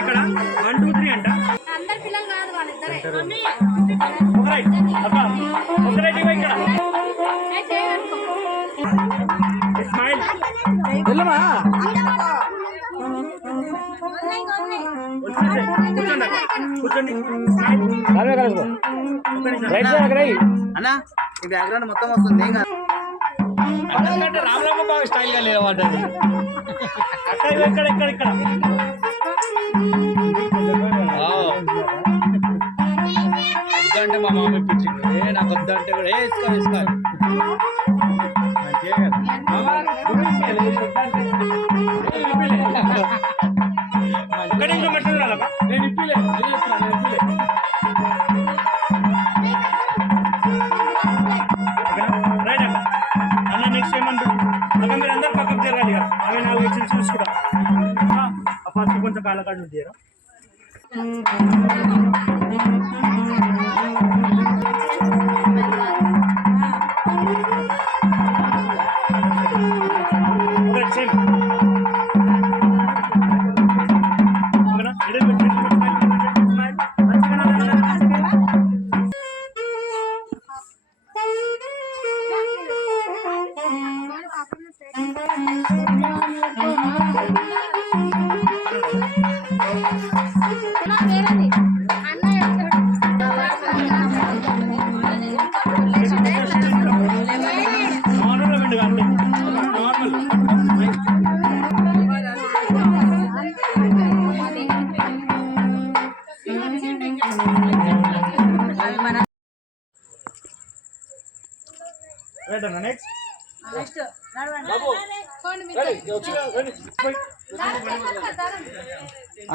ఇక్కడ 1 2 3 అంట స్మైల్ కూర్చోండి అన్నా ఈ బ్యాక్గ్రౌండ్ మొత్తం వస్తుంది రామరామ బాగా స్టైల్ గా లేవాటది ఇక్కడ ఇక్కడ ఇక్కడ వద్దంటే మా మామ ఇప్పించింది నాకు వద్దంటే కూడా వేసుకో వేసుకో ఒకటి ఇంకో మెట్లు నేను ఇప్పిలే రైట్ అన్న నెక్స్ట్ ఏమంటారు అక్కడ మీరు అందరు పక్కకు జరగాలి ఇక అవి 4 ఇచ్చి చూసుకురా ఫస్ట్ కొంచెం కాళ్ళ కాళ్ళు తీయరా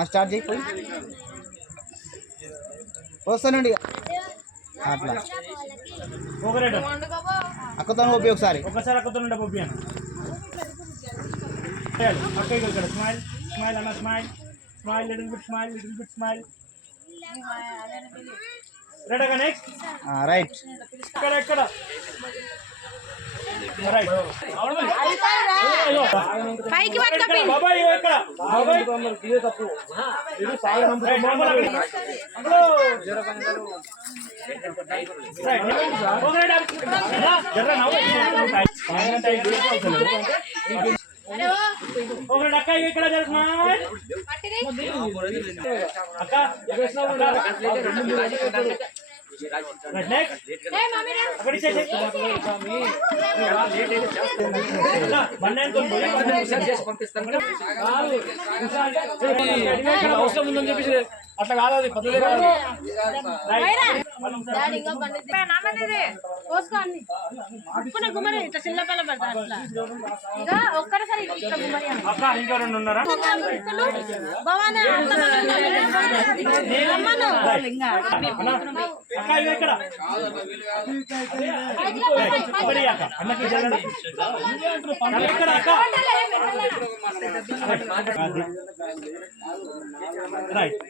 స్టార్ట్ చేయి వస్తానండి అట్లా అక్కతో పంపి ఒకసారి అక్కతో పంపియాను ఇక్కడ స్మైల్ స్మైల్ అన్న smile smile little bit smile రెడీగా నెక్స్ట్ రైట్ ఇక్కడ ఇక్కడ రైట్ పైకి పట్టుకో బాబాయ్ ఇక్కడ బాబాయ్ ఇదే తప్పు ఇది సాగ నంబర్ అక్క ఇక్కడ అక్క అవసరం ఉందని చెప్పేసి అట్లా కాదు అది పద్ధతి అక్క ఇంకా 2 ఉన్నారా ఇక్కడ అన్నకి రైట్